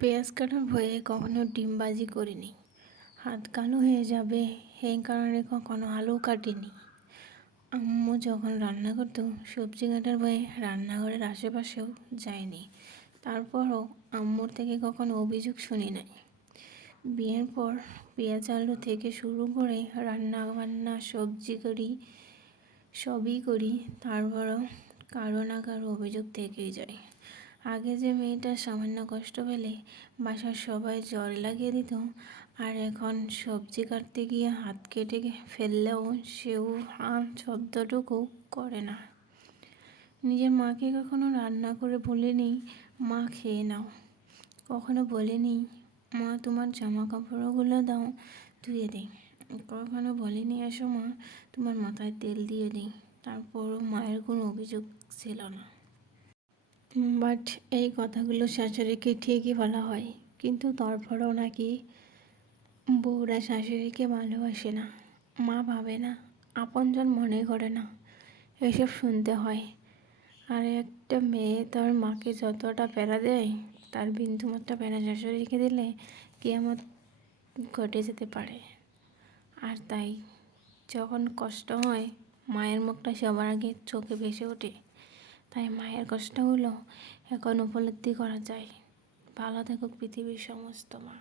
পেঁয়াজ কাটার ভয়ে কখনো ডিমবাজি করিনি। হাত কালো হয়ে যাবে এই কারণে কখনো আলু কাটিনি। আম্মু যখন রান্না করতো সবজি কাটার ভয়ে রান্নাঘরের আশেপাশেও যায়নি। তারপরও আম্মুর থেকে কখনো অভিযোগ শুনি নাই। বিয়ের পর পেঁয়াজ আলু থেকে শুরু করে রান্না বান্না সবজি করি, সবই করি, তারপরও কারো না কারো অভিযোগ থেকেই যায়। আগে যে মেয়েটা সামান্য কষ্ট পেলে বাসার সবাই জ্বর লাগিয়ে দিত, আর এখন সবজি কাটতে গিয়ে হাত কেটে ফেললেও সেও শব্দটুকু করে না। নিজের মাকে কখনো রান্না করে বলিনি মা খেয়ে নাও, কখনো বলিনি মা তোমার জামা কাপড়গুলো দাও ধুয়ে দিই, কখনো বলিনি এসো মা তোমার মাথায় তেল দিয়ে দিই। তারপরও মায়ের কোনো অভিযোগ ছিল না। বাট এই কথাগুলো শাশুড়িকে ঠিকই বলা হয়, কিন্তু তারপরেও নাকি বউরা শাশুড়িকে ভালোবাসে না, মা ভাবে না, আপনজন মনে করে না, এসব শুনতে হয়। আর একটা মেয়ে তার মাকে যতটা প্যারা দেয় তার বিন্দুমাত্র প্যারা শাশুড়িকে দিলে কিয়ামত ঘটে যেতে পারে। আর তাই যখন কষ্ট হয় মায়ের মুখটা সবার আগে চোখে ভেসে ওঠে। তাই মায়ের কষ্টগুলো এখন উপলব্ধি করা যায়। ভালো থাকুক পৃথিবীর সমস্ত মা।